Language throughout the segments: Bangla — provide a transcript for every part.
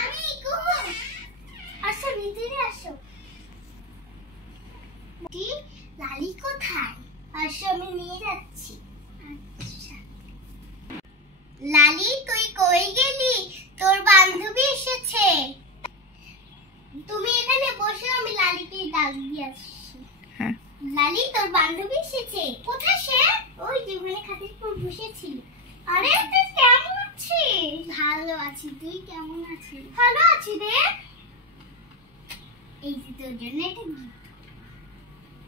আমি কুকুর। আসো ভিতরে আসো। লালি কোথায়? আসো আমি নিয়ে যাচ্ছি। আচ্ছা লালি তুই কই গেলি? তোর বান্ধবী এসেছে। তুমি এখানে বসো, আমি লালিকে ডাক দিয়ে আসছি। হ্যাঁ লালি তোর বান্ধবী এসেছে। কোথায় সে? ওই যে ওখানে খাটের উপর বসেছিল। আরে তুই কেমন আছিস? ভালো আছি, তুই কেমন আছিস? ভালো আছি রে। এই যে তোর জন্য একটা গিফট।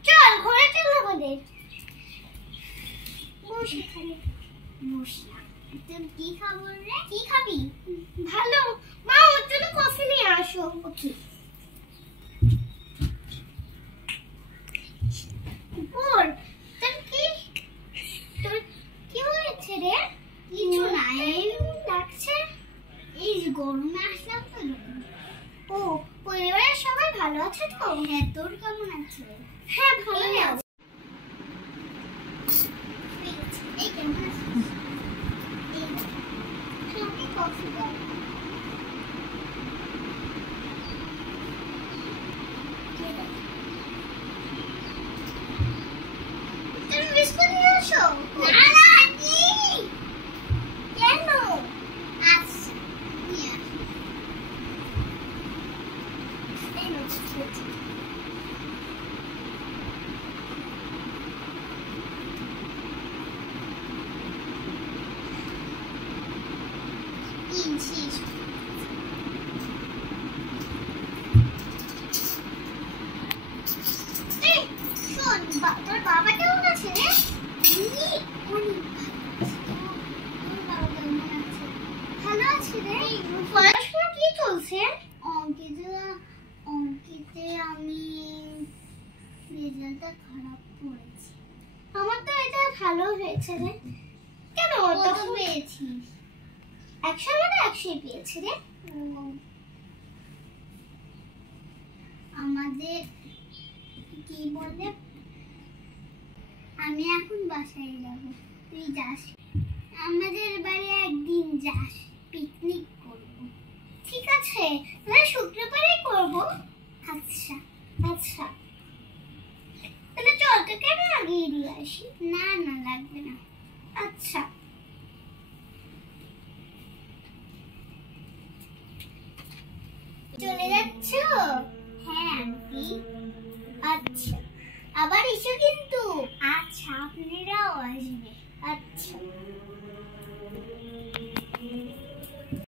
চল ঘরে চল আমাদের। বস এখানে বস। তুই কি খাবো রে? কি খাবি? ভালো মা, ওর জন্য কফি নিয়ে আসো। ওকে উপর। তোর কি হয়েছে রে? কিছু না, এমনি লাগছে। এই যে গরমে আসলাম তো। ও পরিবারের সবাই ভালো আছে তো? হ্যাঁ, তোর কেমন আছে? হ্যাঁ ভালোই আছে। এই কেমন আছিস? এই কফি দাও। তুমি বিস্কুট নিয়ে আসো। না না আন্টি। কেন? আচ্ছা নিয়ে আসো। এই নাও বিস্কুট। ইনসিস এই শোন, তোর বাবা কেমন আছে রে? অনেক ভালো আছে রে। পড়াশোনা কি চলছে? অঙ্কিতে আমি রেজাল্টটা খারাপ করেছি। আমার তো এটা ভালো হয়েছে রে। কেন কত পেয়েছিস? 100 মানে 100 পেয়েছি রে। আমাদের কি বলে, আমি এখন বাসায় যাব, তুই যাস। আমাদের বাড়ি একদিন যাস, পিকনিক করব। ঠিক আছে, তাহলে শুক্রবারে করব। আচ্ছা আচ্ছা তাহলে চল, তোকে আমি আগিয়ে দিয়ে আসি। না না লাগবে না। আচ্ছা চলে যাচ্ছ? হ্যাঁ আন্টি। আচ্ছা আবার এসো কিন্তু। আচ্ছা আপনারাও আসবে। আচ্ছা।